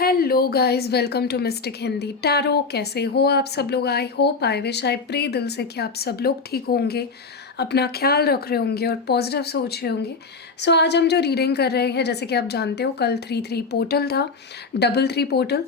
Hello guys, welcome to mystic Hindi tarot. कैसे हो आप सब लोग? I hope, I wish, I pray दिल से कि आप सब लोग ठीक होंगे, अपना ख्याल रख रहे होंगे और पॉजिटिव सोच रहे होंगे। सो आज हम जो रीडिंग कर रहे हैं, जैसे कि आप जानते हो, कल 3-3 पोर्टल था, डबल 3 पोर्टल।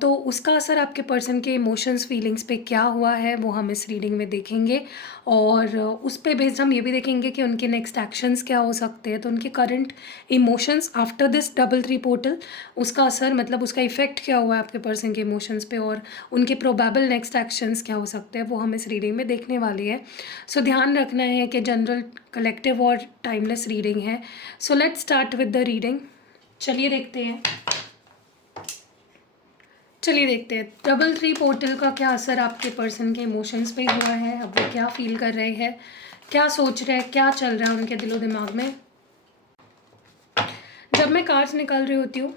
तो उसका असर आपके पर्सन के इमोशंस फीलिंग्स पे क्या हुआ है वो हम इस रीडिंग में देखेंगे। और उस पे बेस्ड हम ये भी देखेंगे कि उनके नेक्स्ट एक्शंस क्या हो सकते हैं। तो उनके current emotions after this double 3 portal, उसका असर मतलब उसका इफ़ेक्ट क्या हुआ है आपके पर्सन के इमोशंस पे, और उनके प्रोबेबल नेक्स्ट एक्शंस क्या हो सकते हैं वो हम इस रीडिंग में देखने वाले हैं। सो ध्यान रखना है कि जनरल, कलेक्टिव और टाइमलेस रीडिंग है। So let's start with the reading. चलिए देखते हैं चलिए देखते हैं डबल 3 पोर्टल का क्या असर आपके पर्सन के इमोशंस पे हुआ है। अब वो क्या फील कर रहे हैं, क्या सोच रहे हैं, क्या चल रहा है उनके दिलो दिमाग में। जब मैं कार्ड्स निकाल रही होती हूँ,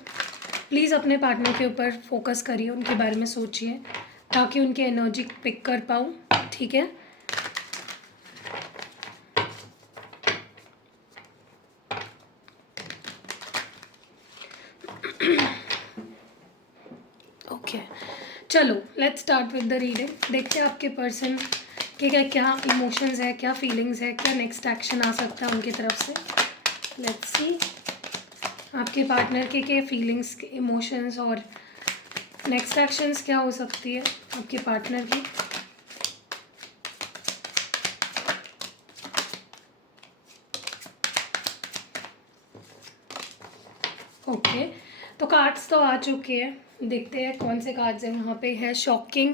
प्लीज़ अपने पार्टनर के ऊपर फोकस करिए, उनके बारे में सोचिए ताकि उनकी एनर्जी पिक कर पाऊँ। ठीक है, ओके। चलो let's start with the reading. देखते हैं आपके पर्सन के क्या क्या इमोशंस है, क्या फीलिंग्स है, क्या नेक्स्ट एक्शन आ सकता है उनकी तरफ से। लेट्स सी आपके पार्टनर के क्या फीलिंग्स, इमोशंस और नेक्स्ट एक्शंस क्या हो सकती है आपके पार्टनर की। ओके, तो कार्ड्स तो आ चुके हैं, देखते हैं कौन से कार्ड्स हैं यहाँ पे। है shocking,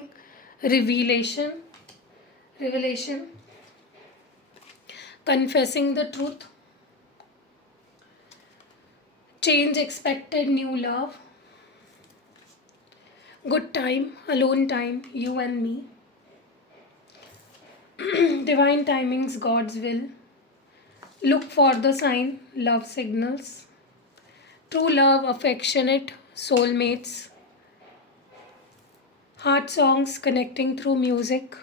revelation, revelation, confessing the truth, change expected, new love, good time, alone time, you and me, divine timings, God's will, look for the sign, love signals, true love, affectionate, soulmates, heart songs, connecting through music,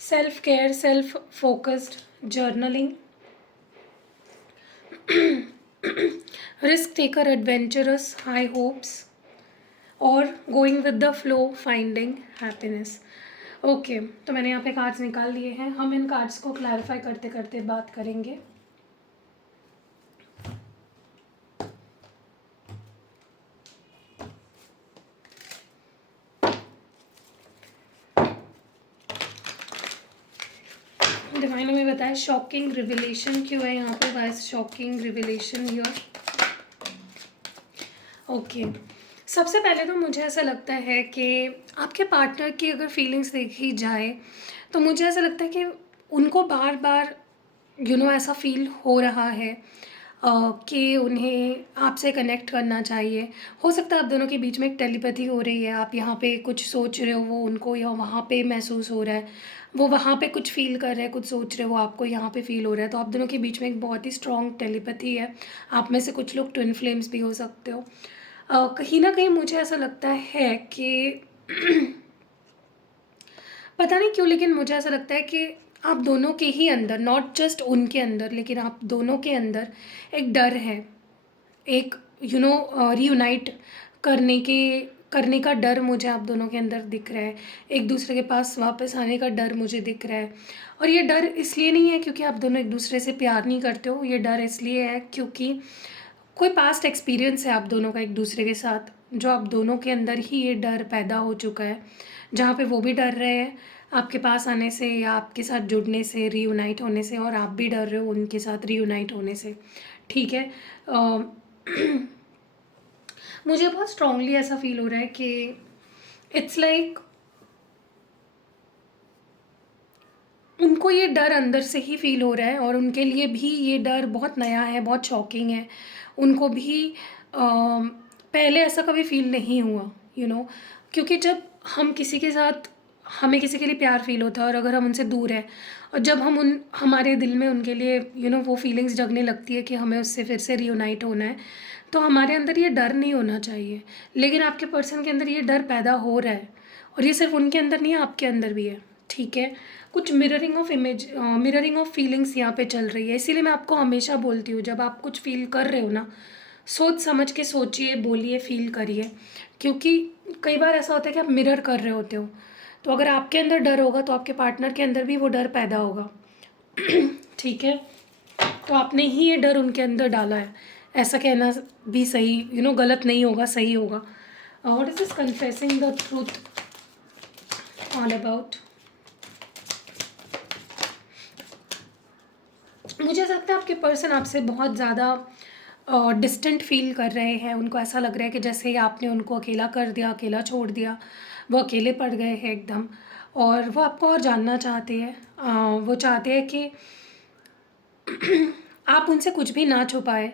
self care, self focused, journaling, risk taker, adventurous, high hopes, और going with the flow, finding happiness. Okay, तो मैंने यहाँ पे cards निकाल लिए हैं। हम इन cards को क्लैरिफाई करते करते बात करेंगे। डिवाइन में बताया शॉकिंग रिविलेशन क्यों है यहाँ पे, wise shocking revelation here. Okay, सबसे पहले तो मुझे ऐसा लगता है कि आपके पार्टनर की अगर फीलिंग्स देखी जाए तो मुझे ऐसा लगता है कि उनको बार बार ऐसा फील हो रहा है कि उन्हें आपसे कनेक्ट करना चाहिए। हो सकता है आप दोनों के बीच में एक टेलीपैथी हो रही है, आप यहाँ पे कुछ सोच रहे हो, वो उनको या वहाँ पे महसूस हो रहा है, वो वहाँ पे कुछ फील कर रहे हैं, कुछ सोच रहे हो, वो आपको यहाँ पे फील हो रहा है। तो आप दोनों के बीच में एक बहुत ही स्ट्रॉन्ग टेलीपैथी है। आप में से कुछ लोग ट्विन फ्लेम्स भी हो सकते हो। कहीं ना कहीं मुझे ऐसा लगता है कि पता नहीं क्यों, लेकिन मुझे ऐसा लगता है कि आप दोनों के ही अंदर, नॉट जस्ट उनके अंदर, लेकिन आप दोनों के अंदर एक डर है, एक रीयूनाइट करने के करने का डर मुझे आप दोनों के अंदर दिख रहा है। एक दूसरे के पास वापस आने का डर मुझे दिख रहा है। और ये डर इसलिए नहीं है क्योंकि आप दोनों एक दूसरे से प्यार नहीं करते हो, ये डर इसलिए है क्योंकि कोई पास्ट एक्सपीरियंस है आप दोनों का एक दूसरे के साथ, जो आप दोनों के अंदर ही ये डर पैदा हो चुका है, जहाँ पे वो भी डर रहे हैं आपके पास आने से या आपके साथ जुड़ने से, रीयूनाइट होने से, और आप भी डर रहे हो उनके साथ रीयूनाइट होने से। ठीक है, मुझे बहुत स्ट्रांगली ऐसा फील हो रहा है कि इट्स लाइक उनको ये डर अंदर से ही फील हो रहा है, और उनके लिए भी ये डर बहुत नया है, बहुत शॉकिंग है। उनको भी पहले ऐसा कभी फील नहीं हुआ, क्योंकि जब हम किसी के साथ, हमें किसी के लिए प्यार फील होता है, और अगर हम उनसे दूर हैं और जब हम हमारे दिल में उनके लिए वो फीलिंग्स जगने लगती है कि हमें उससे फिर से रीयूनाइट होना है, तो हमारे अंदर ये डर नहीं होना चाहिए। लेकिन आपके पर्सन के अंदर ये डर पैदा हो रहा है, और ये सिर्फ उनके अंदर नहीं है, आपके अंदर भी है। ठीक है, कुछ मिररिंग ऑफ फीलिंग्स यहाँ पे चल रही है। इसीलिए मैं आपको हमेशा बोलती हूँ, जब आप कुछ फील कर रहे हो ना, सोच समझ के सोचिए, बोलिए, फ़ील करिए, क्योंकि कई बार ऐसा होता है कि आप मिरर कर रहे होते हो, तो अगर आपके अंदर डर होगा तो आपके पार्टनर के अंदर भी वो डर पैदा होगा। ठीक है? तो आपने ही ये डर उनके अंदर डाला है। ऐसा कहना भी सही गलत नहीं होगा, सही होगा। What is this confessing the truth all about? मुझे ऐसा लगता है आपके पर्सन आपसे बहुत ज़्यादा डिस्टेंट फ़ील कर रहे हैं। उनको ऐसा लग रहा है कि जैसे ही आपने उनको अकेला कर दिया, अकेला छोड़ दिया, वो अकेले पड़ गए हैं एकदम, और वो आपको और जानना चाहते हैं। वो चाहते हैं कि आप उनसे कुछ भी ना छुपाएँ,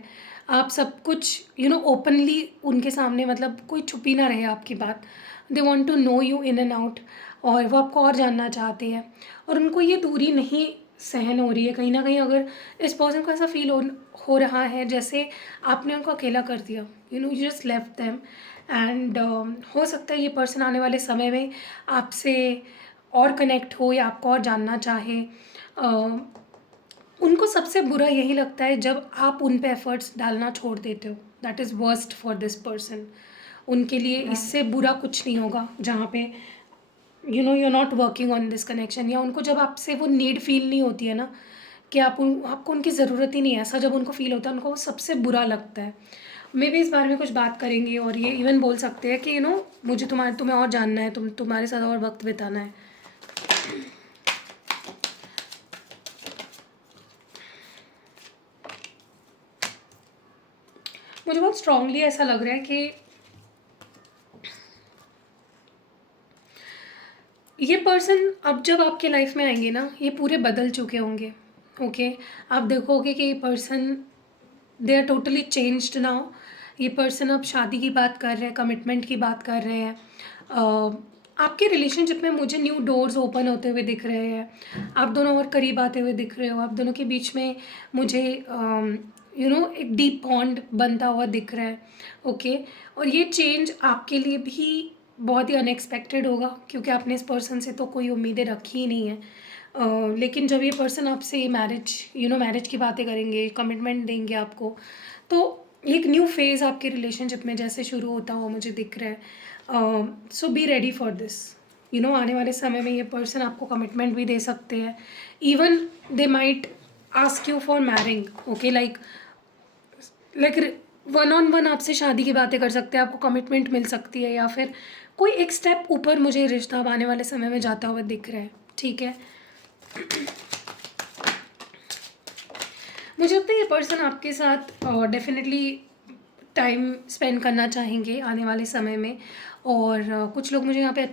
आप सब कुछ ओपनली उनके सामने, मतलब कोई छुप ही ना रहे आपकी बात। They want to know you in and out, और वो आपको और जानना चाहते हैं, और उनको ये दूरी नहीं सहन हो रही है। कहीं न कहीं अगर इस पर्सन को ऐसा फ़ील हो रहा है जैसे आपने उनको अकेला कर दिया, you just left them, and हो सकता है ये पर्सन आने वाले समय में आपसे और कनेक्ट हो या आपको और जानना चाहे। अ, उनको सबसे बुरा यही लगता है जब आप उन पे एफ़र्ट्स डालना छोड़ देते हो। That is worst for this person. उनके लिए इससे बुरा कुछ नहीं होगा, जहाँ पे you are not working on this connection, या उनको जब आपसे वो नीड फ़ील नहीं होती है ना, कि आपको उनकी ज़रूरत ही नहीं है, ऐसा जब उनको फ़ील होता है, उनको वो सबसे बुरा लगता है। मे बी इस बारे में कुछ बात करेंगे, और ये इवन बोल सकते हैं कि मुझे तुम्हें और जानना है, तुम्हारे साथ और वक़्त बिताना है। मुझे बहुत स्ट्रांगली ऐसा लग रहा है कि ये पर्सन अब जब आपके लाइफ में आएंगे ना, ये पूरे बदल चुके होंगे। ओके, आप देखोगे कि ये person, they are totally changed now. ये पर्सन अब शादी की बात कर रहे हैं, कमिटमेंट की बात कर रहे हैं। आपके रिलेशनशिप में मुझे न्यू डोर्स ओपन होते हुए दिख रहे हैं, आप दोनों और करीब आते हुए दिख रहे हो, आप दोनों के बीच में मुझे एक डीप बॉन्ड बनता हुआ दिख रहा है। ओके, और ये चेंज आपके लिए भी बहुत ही अनएक्सपेक्टेड होगा, क्योंकि आपने इस पर्सन से तो कोई उम्मीदें रखी ही नहीं है। लेकिन जब ये पर्सन आपसे मैरिज की बातें करेंगे, कमिटमेंट देंगे आपको, तो एक न्यू फेज़ आपके रिलेशनशिप में जैसे शुरू होता हुआ मुझे दिख रहा है। सो बी रेडी फॉर दिस। आने वाले समय में ये पर्सन आपको कमिटमेंट भी दे सकते हैं। Even they might ask you for marrying. Okay, like one on one आपसे शादी की बातें कर सकते हैं, आपको कमिटमेंट मिल सकती है, या फिर कोई एक स्टेप ऊपर मुझे रिश्ता अब आने वाले समय में जाता हुआ दिख रहा है। ठीक है, मुझे लगता है ये पर्सन आपके साथ डेफिनेटली टाइम स्पेंड करना चाहेंगे आने वाले समय में, और कुछ लोग मुझे यहाँ पे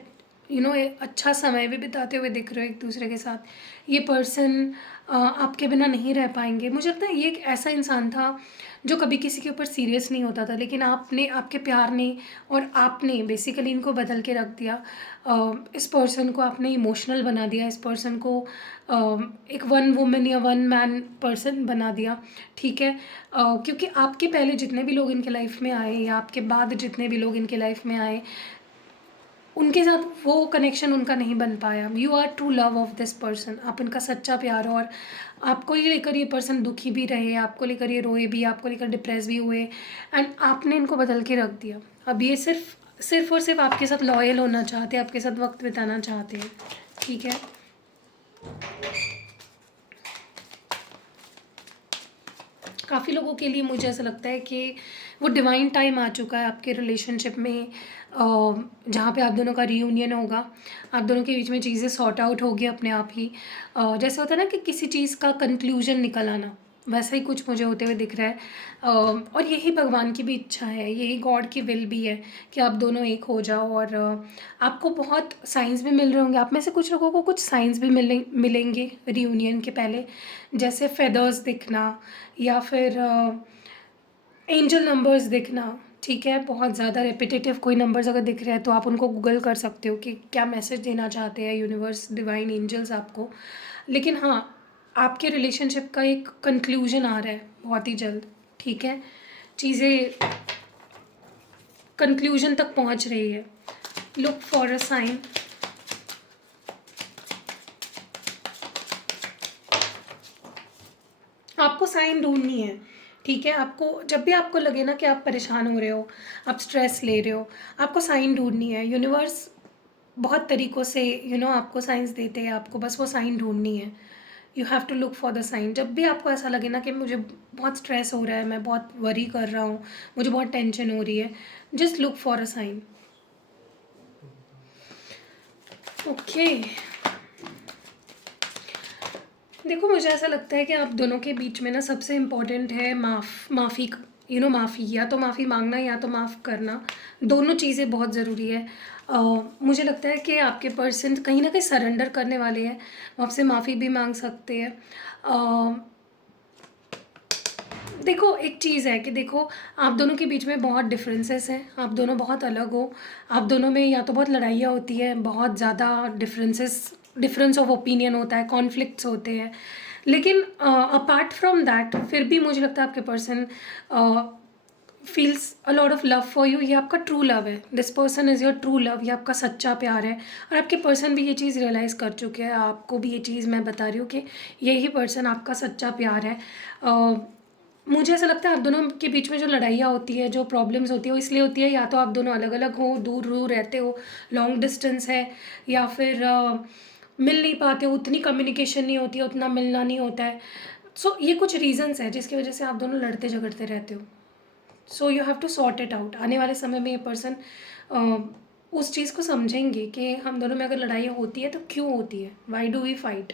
अच्छा समय भी बिताते हुए दिख रहे हो एक दूसरे के साथ। ये पर्सन आपके बिना नहीं रह पाएंगे। मुझे लगता है ये एक ऐसा इंसान था जो कभी किसी के ऊपर सीरियस नहीं होता था, लेकिन आपके प्यार ने और आपने बेसिकली इनको बदल के रख दिया। इस पर्सन को आपने इमोशनल बना दिया, इस पर्सन को एक वन वुमेन या वन मैन पर्सन बना दिया। ठीक है, क्योंकि आपके पहले जितने भी लोग इनके लाइफ में आए, या आपके बाद जितने भी लोग इनके लाइफ में आए, उनके साथ वो कनेक्शन उनका नहीं बन पाया। You are true love of this person, आप इनका सच्चा प्यार हो, और आपको ये लेकर ये पर्सन दुखी भी रहे, आपको लेकर ये रोए भी, आपको लेकर डिप्रेस भी हुए, एंड आपने इनको बदल के रख दिया। अब ये सिर्फ और सिर्फ आपके साथ लॉयल होना चाहते हैं, आपके साथ वक्त बिताना चाहते हैं। ठीक है, काफ़ी लोगों के लिए मुझे ऐसा लगता है कि वो डिवाइन टाइम आ चुका है आपके रिलेशनशिप में, जहाँ पे आप दोनों का रीयूनियन होगा, आप दोनों के बीच में चीज़ें सॉर्ट आउट होगी अपने आप ही। जैसे होता है ना कि किसी चीज़ का कंक्लूजन निकल आना, वैसा ही कुछ मुझे होते हुए दिख रहा है। और यही भगवान की भी इच्छा है, यही गॉड की विल भी है कि आप दोनों एक हो जाओ, और आपको बहुत साइंस भी मिल रहे होंगे। आप में से कुछ लोगों को कुछ साइंस भी मिलेंगे रीयूनियन के पहले, जैसे फेदर्स दिखना, या फिर एंजल नंबर्स दिखना। ठीक है, बहुत ज़्यादा रेपिटेटिव कोई नंबर्स अगर दिख रहे हैं तो आप उनको गूगल कर सकते हो कि क्या मैसेज देना चाहते हैं यूनिवर्स, डिवाइन एंजल्स आपको। लेकिन हाँ, आपके रिलेशनशिप का एक कंक्लूजन आ रहा है बहुत ही जल्द। ठीक है, चीज़ें कंक्लूजन तक पहुंच रही है। Look for a sign. आपको साइन ढूंढनी है ठीक है, आपको जब भी आपको लगे ना कि आप परेशान हो रहे हो, आप स्ट्रेस ले रहे हो, आपको साइन ढूंढनी है। यूनिवर्स बहुत तरीक़ों से आपको साइंस देते हैं, आपको बस वो साइन ढूंढनी है। You have to look for the sign. जब भी आपको ऐसा लगे ना कि मुझे बहुत स्ट्रेस हो रहा है, मैं बहुत वरी कर रहा हूँ, मुझे बहुत टेंशन हो रही है, just look for a sign. Okay, देखो मुझे ऐसा लगता है कि आप दोनों के बीच में ना सबसे इम्पोर्टेंट है माफ़ी। माफ़ी, या तो माफ़ी मांगना या तो माफ़ करना, दोनों चीज़ें बहुत ज़रूरी है। मुझे लगता है कि आपके पर्सन कहीं ना कहीं सरेंडर करने वाले हैं, वो आपसे माफ़ी भी मांग सकते हैं। देखो एक चीज़ है कि देखो आप दोनों के बीच में बहुत डिफरेंसेस हैं, आप दोनों बहुत अलग हो, आप दोनों में या तो बहुत लड़ाइयाँ होती है, बहुत ज़्यादा डिफरेंस ऑफ ओपिनियन होता है, कॉन्फ्लिक्ट्स होते हैं, लेकिन अपार्ट फ्रॉम दैट फिर भी मुझे लगता है आपके person feels a lot of love for you. ये आपका ट्रू लव है, this person is your true love, ये आपका सच्चा प्यार है। और आपके पर्सन भी ये चीज़ रियलाइज़ कर चुके हैं, आपको भी ये चीज़ मैं बता रही हूँ कि यही पर्सन आपका सच्चा प्यार है। मुझे ऐसा लगता है आप दोनों के बीच में जो लड़ाइयाँ होती है, जो प्रॉब्लम्स होती है, वो इसलिए होती है या तो आप दोनों अलग अलग हो, दूर दूर रहते हो, लॉन्ग डिस्टेंस है, या फिर मिल नहीं पाते हो, उतनी कम्युनिकेशन नहीं होती है, उतना मिलना नहीं होता है। सो ये कुछ रीजंस है जिसकी वजह से आप दोनों लड़ते झगड़ते रहते हो। So you have to sort it out. आने वाले समय में ये पर्सन उस चीज़ को समझेंगे कि हम दोनों में अगर लड़ाई होती है तो क्यों होती है, वाई डू वी फाइट,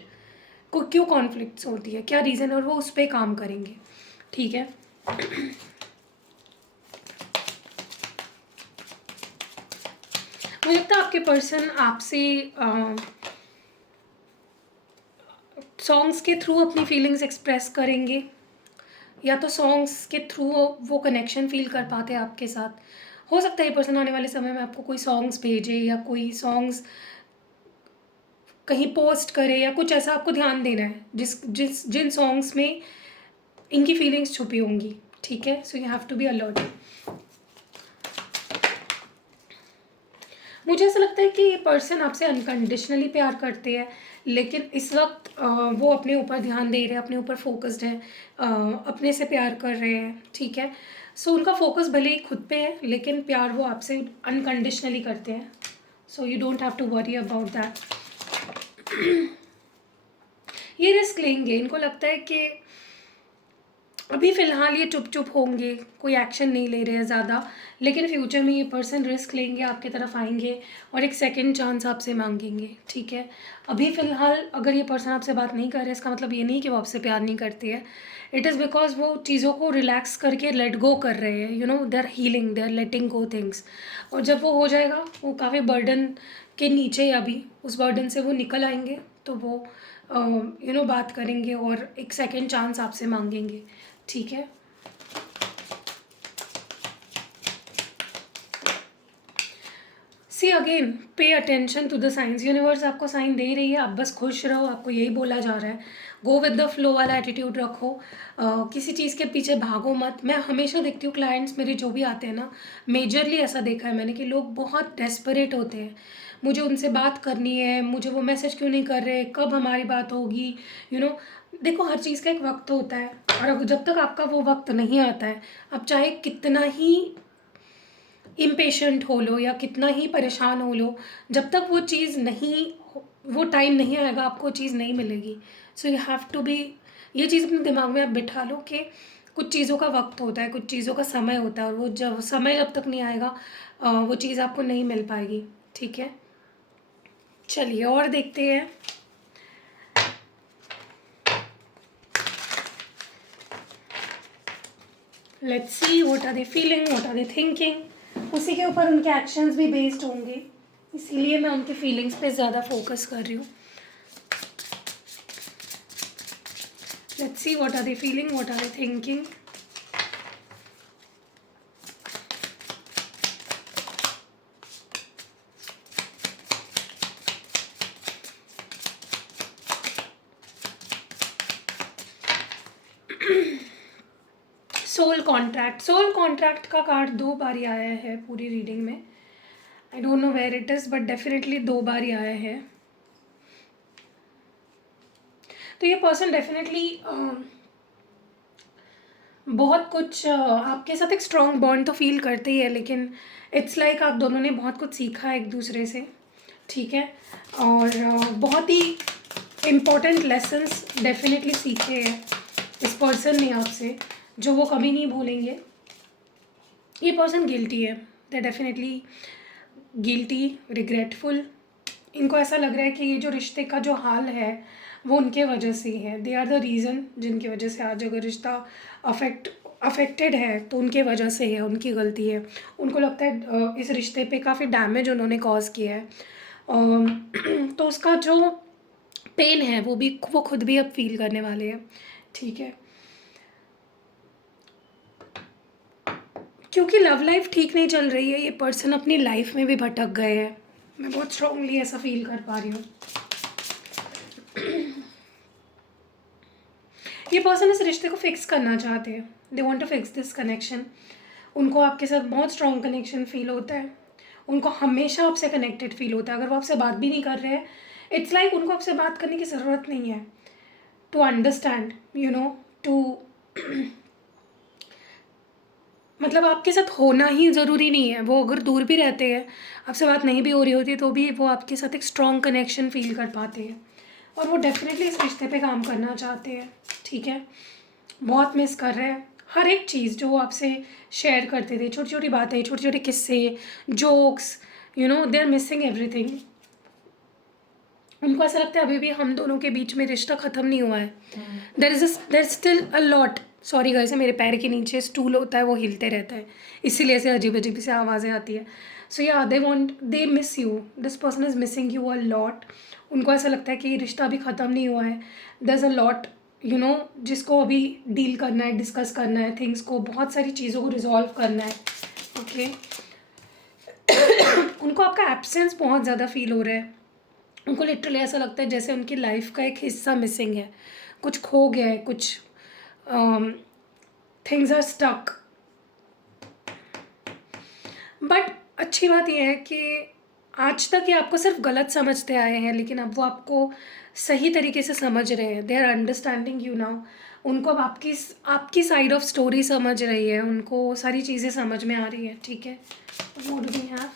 को क्यों कॉन्फ्लिक्ट्स होती है, क्या रीज़न है, और वो उस पर काम करेंगे। ठीक है, मुझे लगता है आपके पर्सन आपसे सॉन्ग्स के थ्रू अपनी फीलिंग्स एक्सप्रेस करेंगे, या तो सॉन्ग्स के थ्रू वो कनेक्शन फील कर पाते हैं आपके साथ। हो सकता है ये पर्सन आने वाले समय में आपको कोई सॉन्ग्स भेजे, या कोई सॉन्ग्स कहीं पोस्ट करे, या कुछ ऐसा आपको ध्यान देना है जिन सॉन्ग्स में इनकी फीलिंग्स छुपी होंगी। ठीक है, so you have to be alert. मुझे ऐसा लगता है कि ये पर्सन आपसे अनकंडीशनली प्यार करते हैं, लेकिन इस वक्त वो अपने ऊपर ध्यान दे रहे हैं, अपने ऊपर फोकस्ड है, अपने से प्यार कर रहे हैं। ठीक है, सो उनका फोकस भले ही खुद पे है, लेकिन प्यार वो आपसे अनकंडीशनली करते हैं। So you don't have to worry about that. ये रिस्क लेंगे, इनको लगता है कि अभी फ़िलहाल ये चुप चुप होंगे, कोई एक्शन नहीं ले रहे हैं ज़्यादा, लेकिन फ्यूचर में ये पर्सन रिस्क लेंगे, आपकी तरफ आएंगे और एक सेकंड चांस आपसे मांगेंगे। ठीक है, अभी फ़िलहाल अगर ये पर्सन आपसे बात नहीं कर रहे, इसका मतलब ये नहीं कि वो आपसे प्यार नहीं करती है। इट इज़ बिकॉज वो चीज़ों को रिलैक्स करके लेट गो कर रहे हैं, they are healing, they are letting go things. और जब वो हो जाएगा, वो काफ़ी बर्डन के नीचे, अभी उस बर्डन से वो निकल आएंगे, तो वो बात करेंगे और एक सेकंड चांस आपसे मांगेंगे। ठीक है, see again, pay attention to the science. Universe आपको साइन दे रही है, आप बस खुश रहो, आपको यही बोला जा रहा है। गो विद द फ्लो वाला एटीट्यूड रखो, किसी चीज़ के पीछे भागो मत। मैं हमेशा देखती हूँ क्लाइंट्स मेरे जो भी आते हैं ना, मेजरली ऐसा देखा है मैंने कि लोग बहुत डेस्परेट होते हैं, मुझे उनसे बात करनी है, मुझे वो मैसेज क्यों नहीं कर रहे, कब हमारी बात होगी। यू नो देखो हर चीज़ का एक वक्त होता है, और जब तक आपका वो वक्त नहीं आता है, आप चाहे कितना ही इम्पेशेंट हो लो या कितना ही परेशान हो लो, जब तक वो चीज़ नहीं, वो टाइम नहीं आएगा, आपको चीज़ नहीं मिलेगी। So you have to be, ये चीज़ अपने दिमाग में आप बिठा लो कि कुछ चीज़ों का वक्त होता है, कुछ चीज़ों का समय होता है, और वो जब तक नहीं आएगा, वो चीज़ आपको नहीं मिल पाएगी। ठीक है, चलिए और देखते हैं। Let's see what are they feeling, what are they thinking. उसी के ऊपर उनके एक्शंस भी बेस्ड होंगे, इसीलिए मैं उनके फीलिंग्स पे ज़्यादा फोकस कर रही हूँ। Let's see what are they feeling, what are they thinking. Soul contract का कार्ड 2 बार ही आया है पूरी रीडिंग में। I don't know where it is, but definitely 2 बार ही आया है। तो ये पर्सन डेफिनेटली बहुत कुछ आपके साथ एक स्ट्रॉन्ग बॉन्ड तो फ़ील करते ही है, लेकिन इट्स लाइक आप दोनों ने बहुत कुछ सीखा है एक-दूसरे से, ठीक है? और बहुत ही इम्पोर्टेंट लेसन्स डेफ़िनेटली सीखे हैं इस पर्सन ने आपसे, जो वो कभी नहीं भूलेंगे। ये पर्सन गिल्टी है, they are definitely guilty, regretful. इनको ऐसा लग रहा है कि ये जो रिश्ते का जो हाल है वो उनके वजह से ही है। दे आर द रीज़न जिनकी वजह से आज अगर रिश्ता अफेक्टेड है तो उनके वजह से है, उनकी गलती है। उनको लगता है इस रिश्ते पे काफ़ी डैमेज उन्होंने कॉज़ किया है। तो उसका जो पेन है वो खुद भी अब फील करने वाले हैं, ठीक है? क्योंकि लव लाइफ ठीक नहीं चल रही है, ये पर्सन अपनी लाइफ में भी भटक गए हैं। मैं बहुत स्ट्रांगली ऐसा फील कर पा रही हूँ। ये पर्सन इस रिश्ते को फिक्स करना चाहते हैं, they want to fix this connection. उनको आपके साथ बहुत स्ट्रॉन्ग कनेक्शन फील होता है, उनको हमेशा आपसे कनेक्टेड फील होता है। अगर वो आपसे बात भी नहीं कर रहे हैं, इट्स लाइक उनको आपसे बात करने की ज़रूरत नहीं है to understand, you know, to मतलब आपके साथ होना ही ज़रूरी नहीं है। वो अगर दूर भी रहते हैं, आपसे बात नहीं भी हो रही होती, तो भी वो आपके साथ एक स्ट्रॉन्ग कनेक्शन फ़ील कर पाते हैं और वो डेफ़िनेटली इस रिश्ते पे काम करना चाहते हैं, ठीक है? बहुत मिस कर रहे हैं हर एक चीज़ जो वो आपसे शेयर करते थे, छोटी-छोटी बातें, छोटे-छोटे किस्से, jokes, you know, they are missing everything. उनको ऐसा लगता है अभी भी हम दोनों के बीच में रिश्ता ख़त्म नहीं हुआ है। There is still a lot. Sorry guys, मेरे पैर के नीचे स्टूल होता है, वो हिलते रहता है, इसीलिए ऐसे अजीब-अजीब सी आवाज़ें आती हैं। सो या they miss you, this person is missing you a lot. उनको ऐसा लगता है कि ये रिश्ता अभी ख़त्म नहीं हुआ है। There is a lot, you know, जिसको अभी डील करना है, डिस्कस करना है, थिंग्स को, बहुत सारी चीज़ों को रिज़ॉल्व करना है, ओके? उनको आपका एब्सेंस बहुत ज़्यादा फ़ील हो रहा है। उनको लिटरली ऐसा लगता है जैसे उनकी लाइफ का एक हिस्सा मिसिंग है, कुछ खो गया है, कुछ थिंग्स आर स्टक। बट अच्छी बात यह है कि आज तक ये आपको सिर्फ गलत समझते आए हैं, लेकिन अब वो आपको सही तरीके से समझ रहे हैं। They are understanding you now. उनको अब आपकी साइड ऑफ स्टोरी समझ रही है, उनको सारी चीज़ें समझ में आ रही है, ठीक है? What do we have?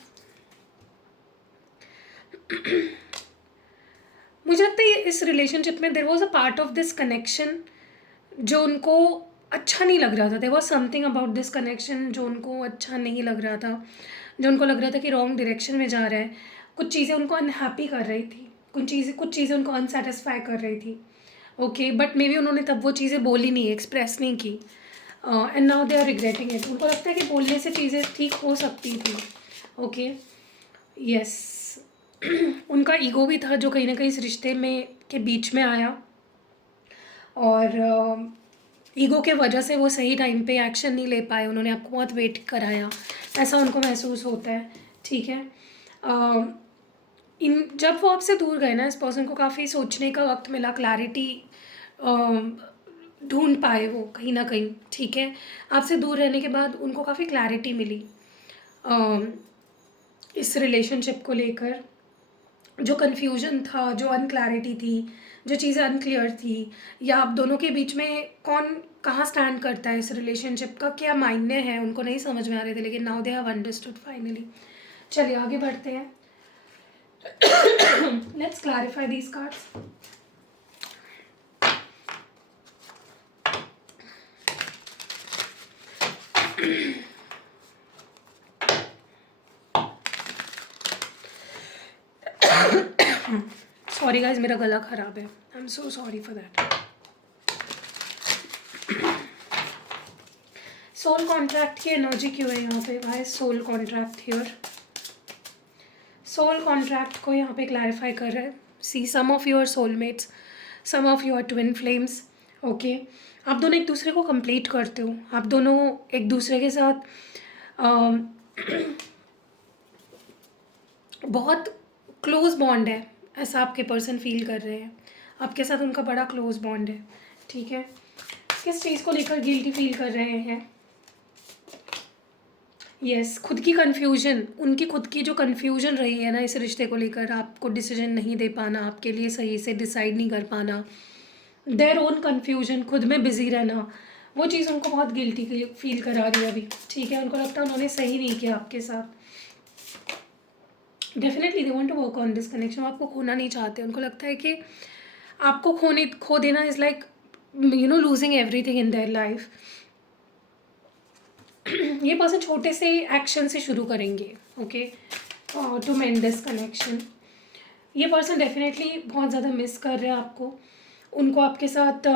मुझे लगता है इस रिलेशनशिप में there was a part of this connection जो उनको अच्छा नहीं लग रहा था। There was something about this connection जो उनको अच्छा नहीं लग रहा था, जो उनको लग रहा था कि रॉन्ग डायरेक्शन में जा रहा है। कुछ चीज़ें उनको अनहैप्पी कर रही थी, कुछ चीज़ें उनको अनसेटिस्फाई कर रही थी, ओके? बट मे बी उन्होंने तब वो चीज़ें बोली नहीं, एक्सप्रेस नहीं की, and now they are regretting it. उनको लगता है कि बोलने से चीज़ें ठीक हो सकती थी, ओके? यस। उनका ईगो भी था जो कहीं ना कहीं इस रिश्ते में के बीच में आया, और ईगो के वजह से वो सही टाइम पे एक्शन नहीं ले पाए, उन्होंने आपको बहुत वेट कराया, ऐसा उनको महसूस होता है, ठीक है? अ, इन जब वो आपसे दूर गए ना, इस पर्सन को काफ़ी सोचने का वक्त मिला, क्लैरिटी ढूंढ पाए वो कहीं ना कहीं, ठीक है? आपसे दूर रहने के बाद उनको काफ़ी क्लैरिटी मिली अ, इस रिलेशनशिप को लेकर। जो कन्फ्यूजन था, जो अनक्लैरिटी थी, जो चीज़ें अनक्लियर थी, या आप दोनों के बीच में कौन कहाँ स्टैंड करता है, इस रिलेशनशिप का क्या मायने हैं, उनको नहीं समझ में आ रहे थे, लेकिन now they have understood finally. चलिए आगे बढ़ते हैं। Let's clarify these cards. Sorry guys, मेरा गला ख़राब है, I am so sorry for that. Soul contract की एनर्जी क्यों है यहाँ पे? Why soul contract here? Soul contract को यहाँ पे क्लैरिफाई कर रहे हैं। See some of your soulmates, some of your twin flames, okay? आप दोनों एक दूसरे को कंप्लीट करते हो, आप दोनों एक दूसरे के साथ अम, बहुत क्लोज बॉन्ड है, ऐसा आपके पर्सन फील कर रहे हैं। आपके साथ उनका बड़ा क्लोज बॉन्ड है, ठीक है? किस चीज़ को लेकर गिल्टी फील कर रहे हैं? यस, खुद की कन्फ्यूजन, उनकी खुद की जो कन्फ्यूजन रही है ना इस रिश्ते को लेकर, आपको डिसीजन नहीं दे पाना, आपके लिए सही से डिसाइड नहीं कर पाना, देयर ओन कन्फ्यूजन, खुद में बिजी रहना, वो चीज़ उनको बहुत गिल्टी फील करा रही है अभी, ठीक है। उनको लगता है उन्होंने सही नहीं किया आपके साथ। Definitely they want to work on this connection. आपको खोना नहीं चाहते। उनको लगता है कि आपको खो देना is like losing everything in their life. ये पर्सन छोटे से एक्शन से शुरू करेंगे, okay, to mend this connection. ये पर्सन डेफिनेटली बहुत ज़्यादा मिस कर रहे हैं आपको। उनको आपके साथ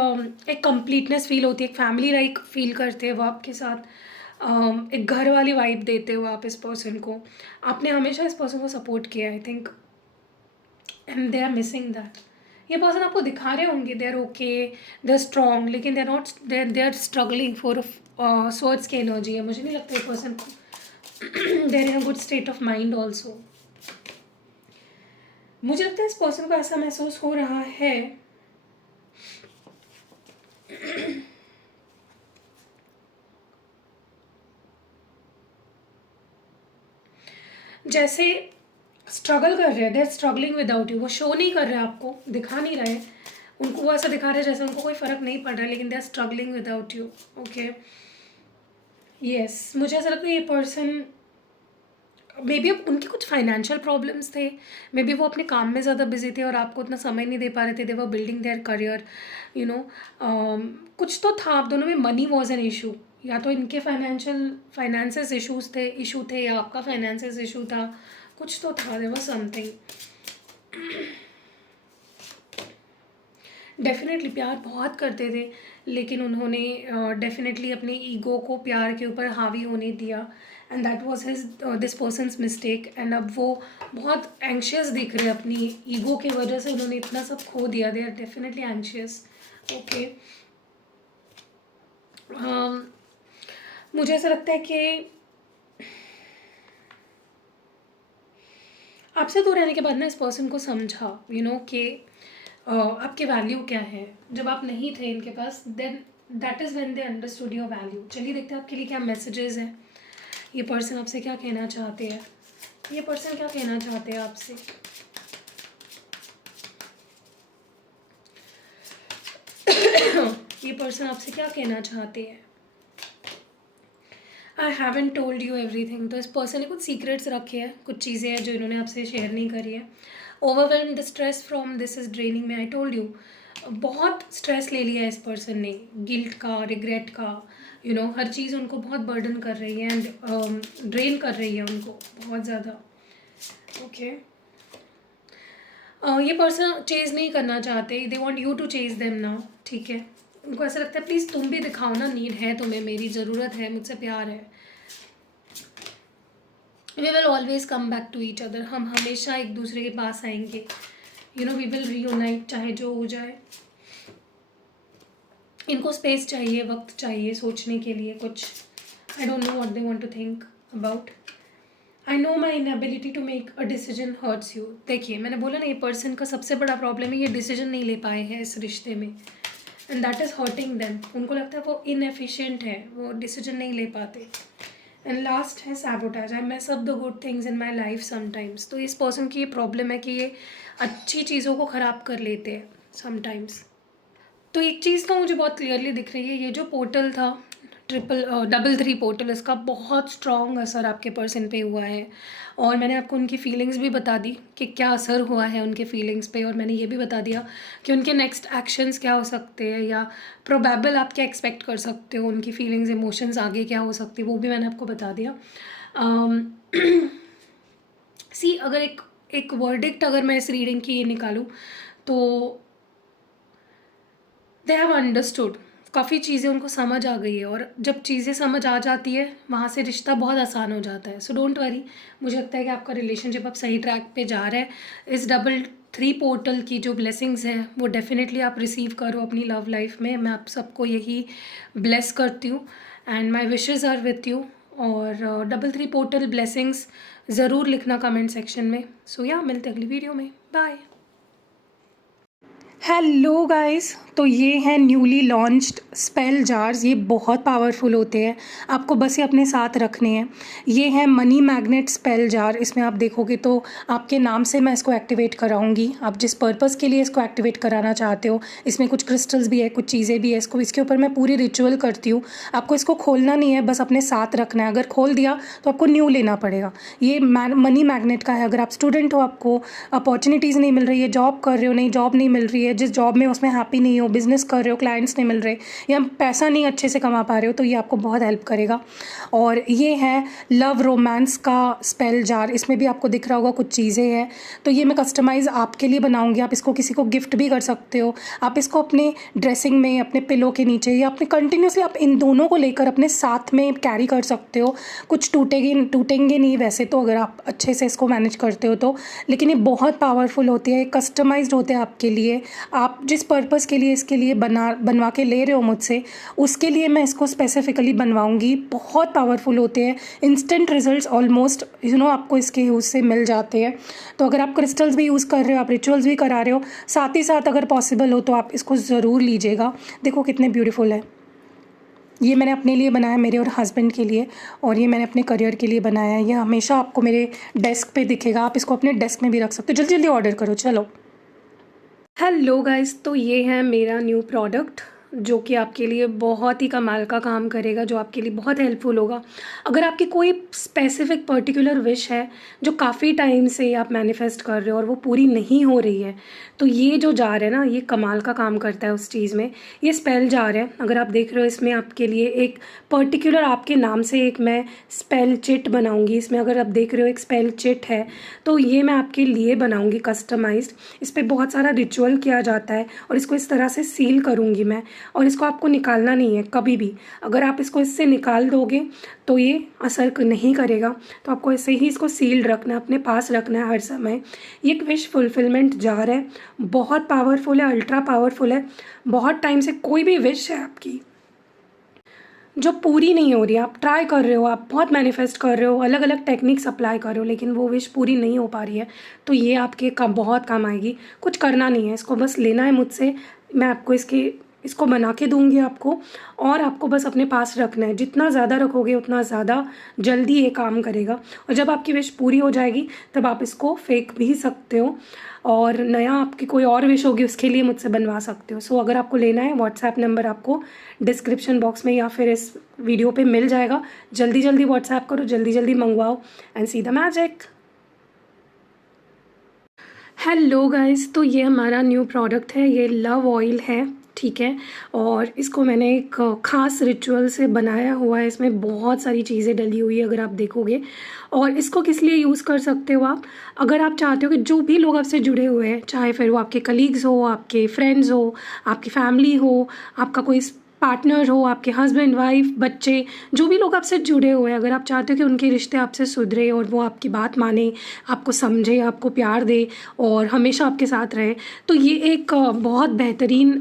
एक कंप्लीटनेस फील होती है, एक फैमिली लाइक फील करते हैं वो आपके साथ। एक घर वाली वाइब देते हो आप इस पर्सन को। आपने हमेशा इस पर्सन को सपोर्ट किया, I think, and they are missing that. ये पर्सन आपको दिखा रहे होंगे they are okay, they are strong, लेकिन they are struggling for swords की एनर्जी है। मुझे नहीं लगता ये person they are in a good state of mind also. मुझे लगता है इस पर्सन को ऐसा महसूस हो रहा है जैसे स्ट्रगल कर रहे हैं, they are struggling without you. वो शो नहीं कर रहे हैं, आपको दिखा नहीं रहे। उनको वो ऐसा दिखा रहे हैं जैसे उनको कोई फ़र्क नहीं पड़ रहा है, लेकिन they are struggling without you, okay. Yes, मुझे ऐसा लगता है ये पर्सन मे बी अब उनके कुछ फाइनेंशियल प्रॉब्लम्स थे। मे बी वो अपने काम में ज़्यादा बिजी थे और आपको उतना समय नहीं दे पा रहे थे। They were building their career, you know. कुछ तो था आप दोनों में, मनी वॉज एन इशू। या तो इनके फाइनेंसेस इशू थे या आपका फाइनेंसेस इशू था। कुछ तो था, देयर वाज समथिंग। डेफिनेटली प्यार बहुत करते थे, लेकिन उन्होंने डेफिनेटली अपने ईगो को प्यार के ऊपर हावी होने दिया, and that was this persons mistake. And अब वो बहुत एंशियस दिख रहे हैं अपनी ईगो की वजह से। उन्होंने इतना सब खो दिया, they are definitely anxious, okay. मुझे ऐसा लगता है कि आपसे दूर रहने के बाद ना इस पर्सन को समझा, कि आपकी वैल्यू क्या है। जब आप नहीं थे इनके पास, then that is when they understood your value. चलिए देखते हैं आपके लिए क्या मैसेजेस हैं। ये पर्सन आपसे क्या कहना चाहते हैं। ये पर्सन क्या कहना चाहते हैं आपसे। ये पर्सन आपसे क्या कहना चाहते हैं। I haven't told you everything. तो इस पर्सन ने कुछ सीक्रेट्स रखे हैं, कुछ चीज़ें हैं जो इन्होंने आपसे शेयर नहीं करी है। Overwhelm the stress from this is draining में, आई टोल्ड यू। बहुत स्ट्रेस ले लिया है इस पर्सन ने, गिल्ट का, रिग्रेट का, हर चीज़ उनको बहुत बर्डन कर रही है एंड ड्रेन कर रही है उनको बहुत ज़्यादा, ओके। ये पर्सन चेज़ नहीं करना चाहते, they want you to chase them now, ठीक है। उनको ऐसा लगता है प्लीज़ तुम भी दिखाओ ना, नीड है तुम्हें, मेरी ज़रूरत है, मुझसे प्यार है। We will always come back to each other. हम हमेशा एक दूसरे के पास आएंगे, वी विल रीयूनाइट, चाहे जो हो जाए। इनको स्पेस चाहिए, वक्त चाहिए सोचने के लिए कुछ। I don't know what they want to think about. I know my inability to make a decision hurts you. देखिए मैंने बोला ना, ये पर्सन का सबसे बड़ा प्रॉब्लम है ये डिसीजन नहीं ले पाए हैं इस रिश्ते में, and that is hurting them. उनको लगता है वो इनएफिशिएंट है, वो डिसीजन नहीं ले पाते। एंड लास्ट है sabotage. I mess up the good things in my life sometimes. तो इस पर्सन की ये प्रॉब्लम है कि ये अच्छी चीज़ों को ख़राब कर लेते हैं समटाइम्स। तो एक चीज़ तो मुझे बहुत क्लियरली दिख रही है, ये जो पोर्टल था, 333 पोर्टल, इसका बहुत स्ट्रॉन्ग असर आपके पर्सन पे हुआ है। और मैंने आपको उनकी फीलिंग्स भी बता दी कि क्या असर हुआ है उनके फीलिंग्स पे, और मैंने ये भी बता दिया कि उनके नेक्स्ट एक्शंस क्या हो सकते हैं, या प्रोबेबल आप क्या एक्सपेक्ट कर सकते हो, उनकी फीलिंग्स इमोशंस आगे क्या हो सकती है, वो भी मैंने आपको बता दिया। सी अगर एक वर्डिक्ट अगर मैं इस रीडिंग की ये निकालूँ तो दे हैव अंडरस्टूड। काफ़ी चीज़ें उनको समझ आ गई है, और जब चीज़ें समझ आ जाती है वहाँ से रिश्ता बहुत आसान हो जाता है। So don't worry. मुझे लगता है कि आपका रिलेशनशिप अब सही ट्रैक पे जा रहा है। इस 333 पोर्टल की जो ब्लेसिंग्स हैं वो डेफिनेटली आप रिसीव करो अपनी लव लाइफ में। मैं आप सबको यही ब्लेस करती हूँ, and my wishes are with you. और 333 पोर्टल ब्लेसिंग्स ज़रूर लिखना कमेंट सेक्शन में। सो या मिलते अगली वीडियो में। बाय। हेलो गाइस, तो ये हैं न्यूली लॉन्च्ड स्पेल जार्स। ये बहुत पावरफुल होते हैं, आपको बस ये अपने साथ रखने हैं। ये है मनी मैग्नेट स्पेल जार। इसमें आप देखोगे तो आपके नाम से मैं इसको एक्टिवेट कराऊंगी, आप जिस पर्पज़ के लिए इसको एक्टिवेट कराना चाहते हो। इसमें कुछ क्रिस्टल्स भी है, कुछ चीज़ें भी है। इसके ऊपर मैं पूरी रिचुअल करती हूँ। आपको इसको खोलना नहीं है, बस अपने साथ रखना है। अगर खोल दिया तो आपको न्यू लेना पड़ेगा। ये मनी मैग्नेट का है। अगर आप स्टूडेंट हो, आपको अपॉर्चुनिटीज़ नहीं मिल रही है, जॉब कर रहे हो, नहीं जॉब नहीं मिल रही है, जिस जॉब में उसमें हैप्पी नहीं हो, बिजनेस कर रहे हो, क्लाइंट्स नहीं मिल रहे या पैसा नहीं अच्छे से कमा पा रहे हो, तो ये आपको बहुत हेल्प करेगा। और ये है लव रोमांस का स्पेल जार। इसमें भी आपको दिख रहा होगा कुछ चीज़ें हैं, तो ये मैं कस्टमाइज़ आपके लिए बनाऊंगी। आप इसको किसी को गिफ्ट भी कर सकते हो। आप इसको अपने ड्रेसिंग में, अपने पिलो के नीचे या अपने कंटिन्यूसली आप इन दोनों को लेकर अपने साथ में कैरी कर सकते हो। कुछ टूटेंगे नहीं वैसे तो, अगर आप अच्छे से इसको मैनेज करते हो तो। लेकिन ये बहुत पावरफुल होती है, कस्टमाइज्ड होते हैं आपके लिए। आप जिस पर्पज़ के लिए इसके लिए बनवा के ले रहे हो मुझसे, उसके लिए मैं इसको स्पेसिफिकली बनवाऊंगी। बहुत पावरफुल होते हैं, इंस्टेंट रिजल्ट्स ऑलमोस्ट आपको इसके यूज़ से मिल जाते हैं। तो अगर आप क्रिस्टल्स भी यूज़ कर रहे हो, आप रिचुअल्स भी करा रहे हो, साथ ही साथ अगर पॉसिबल हो तो आप इसको ज़रूर लीजिएगा। देखो कितने ब्यूटीफुल है। ये मैंने अपने लिए बनाया, मेरे और हस्बैंड के लिए, और ये मैंने अपने करियर के लिए बनाया है। ये हमेशा आपको मेरे डेस्क पे दिखेगा। आप इसको अपने डेस्क में भी रख सकते हो। जल्दी जल्दी ऑर्डर करो, चलो। हेलो गाइस, तो ये है मेरा न्यू प्रोडक्ट जो कि आपके लिए बहुत ही कमाल का काम करेगा, जो आपके लिए बहुत हेल्पफुल होगा। अगर आपकी कोई स्पेसिफिक पर्टिकुलर विश है जो काफ़ी टाइम से आप मैनिफेस्ट कर रहे हो और वो पूरी नहीं हो रही है, तो ये जो जार है ना, ये कमाल का काम करता है उस चीज़ में। ये स्पेल जार है। अगर आप देख रहे हो, इसमें आपके लिए एक पर्टिकुलर आपके नाम से एक मैं स्पेल चिट बनाऊंगी। इसमें अगर आप देख रहे हो एक स्पेल चिट है, तो ये मैं आपके लिए बनाऊंगी कस्टमाइज्ड। इस पर बहुत सारा रिचुअल किया जाता है और इसको इस तरह से सील करूंगी मैं। और इसको आपको निकालना नहीं है कभी भी। अगर आप इसको इससे निकाल दोगे तो ये असर नहीं करेगा, तो आपको ऐसे ही इसको सील्ड रखना है, अपने पास रखना है हर समय। ये एक विश फुलफिलमेंट जार है, बहुत पावरफुल है, अल्ट्रा पावरफुल है। बहुत टाइम से कोई भी विश है आपकी जो पूरी नहीं हो रही, आप ट्राई कर रहे हो, आप बहुत मैनिफेस्ट कर रहे हो, अलग अलग टेक्निक्स अप्लाई कर रहे हो, लेकिन वो विश पूरी नहीं हो पा रही है, तो ये आपके बहुत काम आएगी। कुछ करना नहीं है, इसको बस लेना है मुझसे। मैं आपको इसको बना के दूंगी आपको, और आपको बस अपने पास रखना है। जितना ज़्यादा रखोगे उतना ज़्यादा जल्दी ये काम करेगा। और जब आपकी विश पूरी हो जाएगी तब आप इसको फेंक भी सकते हो, और नया आपकी कोई और विश होगी उसके लिए मुझसे बनवा सकते हो। सो अगर आपको लेना है, व्हाट्सएप नंबर आपको डिस्क्रिप्शन बॉक्स में या फिर इस वीडियो पे मिल जाएगा। जल्दी जल्दी व्हाट्सएप करो, जल्दी जल्दी मंगवाओ and see the magic. Hello guys, तो ये हमारा न्यू प्रोडक्ट है, ये लव ऑयल है, ठीक है। और इसको मैंने एक ख़ास रिचुअल से बनाया हुआ है। इसमें बहुत सारी चीज़ें डली हुई है अगर आप देखोगे। और इसको किस लिए यूज़ कर सकते हो आप, अगर आप चाहते हो कि जो भी लोग आपसे जुड़े हुए हैं, चाहे फिर वो आपके कलीग्स हो, आपके फ्रेंड्स हो, आपकी फैमिली हो, आपका कोई पार्टनर हो, आपके हस्बैंड वाइफ बच्चे, जो भी लोग आपसे जुड़े हुए हैं, अगर आप चाहते हो कि उनके रिश्ते आपसे सुधरे और वो आपकी बात माने, आपको समझे, आपको प्यार दे और हमेशा आपके साथ रहे, तो ये एक बहुत बेहतरीन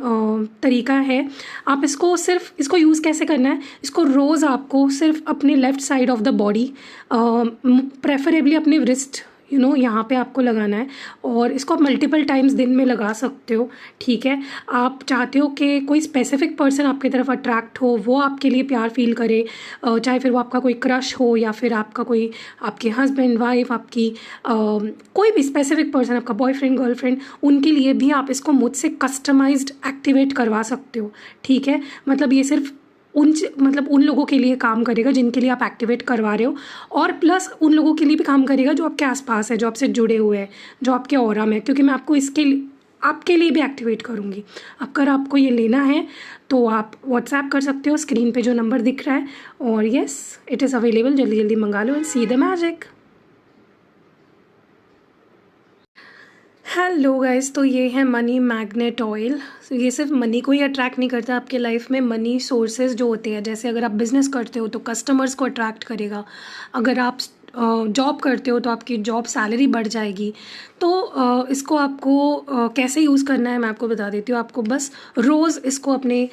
तरीका है। आप इसको यूज़ कैसे करना है, इसको रोज़ आपको सिर्फ अपने left side of the body, preferably अपने रिस्ट यहाँ पे आपको लगाना है। और इसको आप मल्टीपल टाइम्स दिन में लगा सकते हो, ठीक है। आप चाहते हो कि कोई स्पेसिफिक पर्सन आपकी तरफ अट्रैक्ट हो, वो आपके लिए प्यार फील करे, चाहे फिर वो आपका कोई क्रश हो या फिर आपका कोई आपके हस्बैंड वाइफ, आपकी कोई भी स्पेसिफिक पर्सन, आपका बॉयफ्रेंड गर्लफ्रेंड, उनके लिए भी आप इसको मुझसे कस्टमाइज्ड एक्टिवेट करवा सकते हो, ठीक है। मतलब ये सिर्फ उन लोगों के लिए काम करेगा जिनके लिए आप एक्टिवेट करवा रहे हो, और प्लस उन लोगों के लिए भी काम करेगा जो आपके आसपास है, जो आपसे जुड़े हुए हैं, जो आपके ऑरा में, क्योंकि मैं आपको आपके लिए भी एक्टिवेट करूँगी। अगर आपको ये लेना है तो आप व्हाट्सएप कर सकते हो, स्क्रीन पे जो नंबर दिख रहा है। और येस, इट इज़ अवेलेबल, जल्दी जल्दी मंगा लो and see the magic. Hello guys, तो ये है मनी मैग्नेट ऑयल। ये सिर्फ मनी को ही अट्रैक्ट नहीं करता, आपके लाइफ में मनी सोर्सेज जो होते हैं, जैसे अगर आप बिज़नेस करते हो तो कस्टमर्स को अट्रैक्ट करेगा। अगर आप जॉब करते हो तो आपकी जॉब सैलरी बढ़ जाएगी। तो इसको आपको कैसे यूज़ करना है मैं आपको बता देती हूँ। आपको बस रोज़ इसको अपने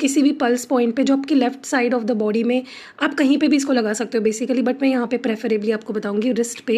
किसी भी पल्स पॉइंट पे जो आपकी left side of the body में, आप कहीं पे भी इसको लगा सकते हो बेसिकली, बट मैं यहाँ पे प्रेफरेबली आपको बताऊँगी रिस्ट पे।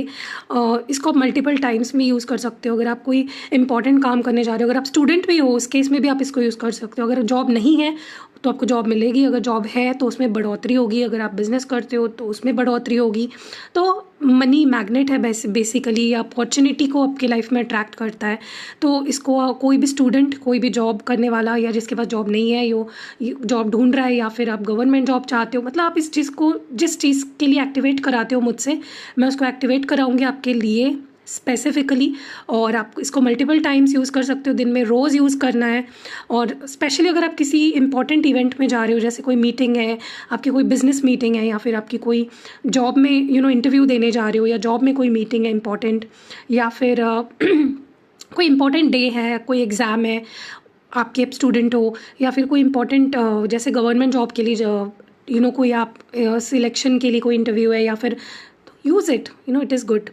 इसको आप मल्टीपल टाइम्स में यूज़ कर सकते हो। अगर आप कोई इंपॉर्टेंट काम करने जा रहे हो, अगर आप स्टूडेंट भी हो उस केस में भी आप इसको यूज़ कर सकते हो। अगर जॉब नहीं है तो आपको जॉब मिलेगी, अगर जॉब है तो उसमें बढ़ोतरी होगी, अगर आप बिज़नेस करते हो तो उसमें बढ़ोतरी होगी। तो मनी मैग्नेट है बेसिकली, अपॉर्चुनिटी को आपकी लाइफ में अट्रैक्ट करता है। तो इसको कोई भी स्टूडेंट, कोई भी जॉब करने वाला या जिसके पास जॉब नहीं है, यो जॉब ढूंढ रहा है, या फिर आप गवर्नमेंट जॉब चाहते हो, मतलब आप इस चीज़ को जिस चीज़ के लिए एक्टिवेट कराते हो मुझसे, मैं उसको एक्टिवेट कराऊंगी आपके लिए स्पेसिफिकली। और आप इसको मल्टीपल टाइम्स यूज़ कर सकते हो, दिन में रोज़ यूज़ करना है। और स्पेशली अगर आप किसी इंपॉर्टेंट इवेंट में जा रहे हो, जैसे कोई मीटिंग है, आपकी कोई बिजनेस मीटिंग है, या फिर आपकी कोई जॉब में इंटरव्यू देने जा रहे हो, या जॉब में कोई मीटिंग है इंपॉर्टेंट, या फिर कोई इंपॉर्टेंट डे है, कोई एग्ज़ाम है, आपके स्टूडेंट हो, या फिर कोई इंपॉर्टेंट जैसे गवर्नमेंट जॉब के लिए कोई आप सिलेक्शन के लिए कोई इंटरव्यू है, या फिर use it, it is good.